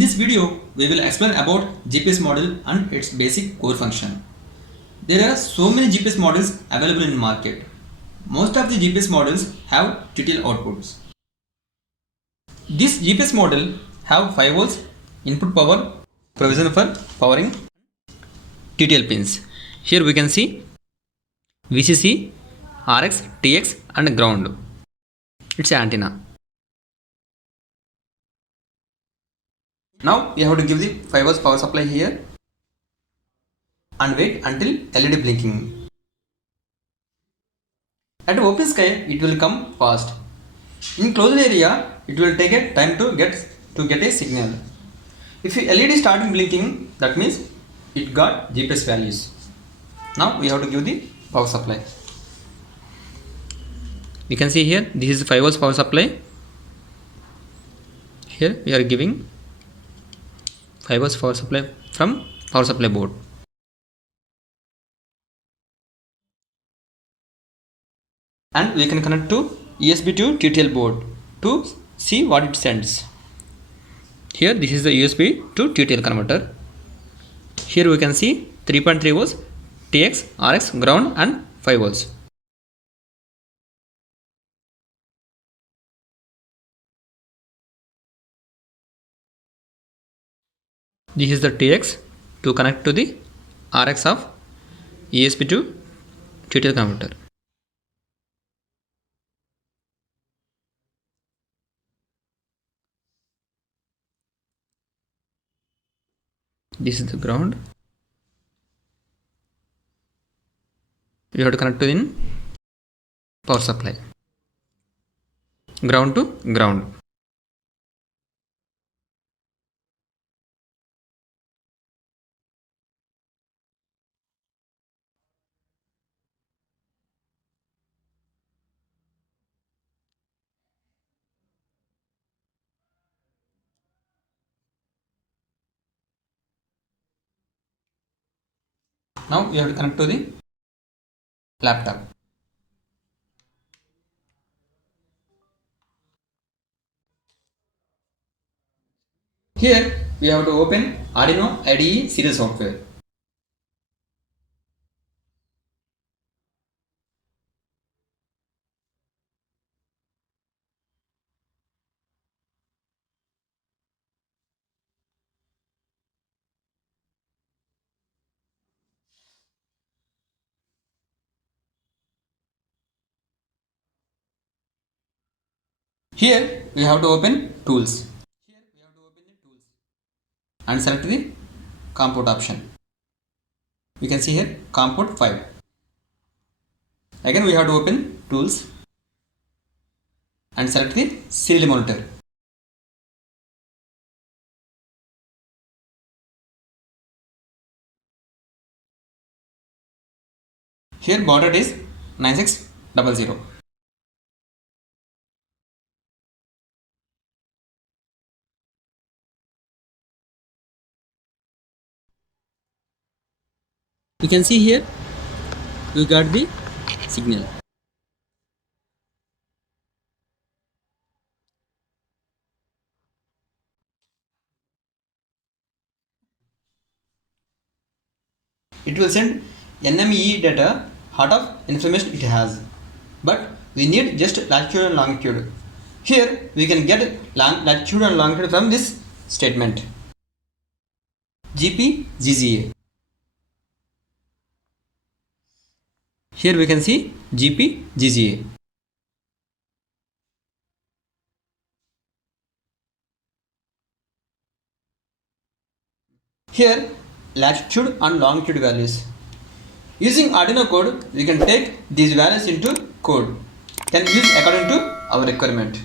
this video, we will explain about GPS model and its basic core function. There are so many GPS models available in market. Most of the GPS models have TTL outputs. This GPS model have 5 volts input power provision for powering TTL pins. Here we can see VCC, RX, TX and ground. It's an antenna. Now we have to give the 5 volts power supply here and wait until LED blinking. At open sky it will come fast. In closed area it will take a time to get a signal. If the LED starting blinking, that means it got GPS values. Now we have to give the power supply. You can see here this is 5 volts power supply. Here we are giving 5 volts power supply from power supply board. And we can connect to USB to TTL board to see what it sends. Here this is the USB to TTL converter. Here we can see 3.3 volts TX, RX, ground and 5 volts. This is the TX to connect to the RX of ESP to TTL converter. This is the ground. You have to connect to in power supply. Ground to ground. Now you have to connect to the laptop. Here we have to open Arduino IDE serial software. Here we have to open tools. Here we have to open the tools and select the COM port option. You can see here COM port 5. Again we have to open tools and select the serial monitor. Here baud rate is 9600. You can see here you got the signal. It will send NMEE data out of information it has, but we need just latitude and longitude. Here we can get latitude and longitude from this statement GP GGA. Here we can see GP GGA. Here latitude and longitude values. Using Arduino code, we can take these values into code, then use according to our requirement.